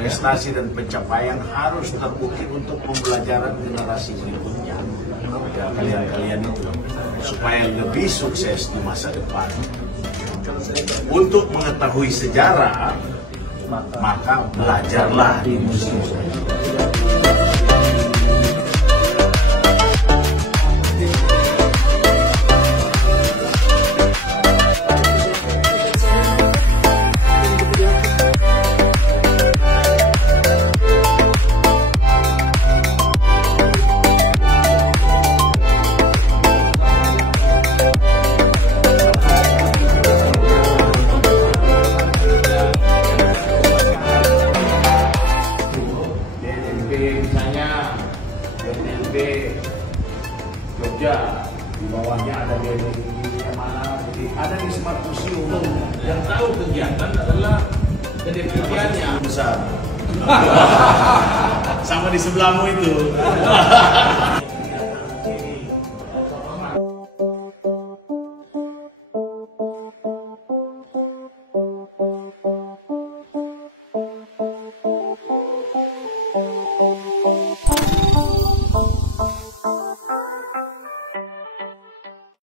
Prestasi dan pencapaian harus terbukti untuk pembelajaran generasi berikutnya. Ya, kalian-kalian itu supaya lebih sukses di masa depan. Untuk mengetahui sejarah, maka belajarlah di museum. Misalnya BNLB Jogja, di bawahnya ada BNLB yang mana, jadi ada di Smart Museum yang tahu kegiatan adalah kedeputiannya Besar. Sama di sebelahmu itu.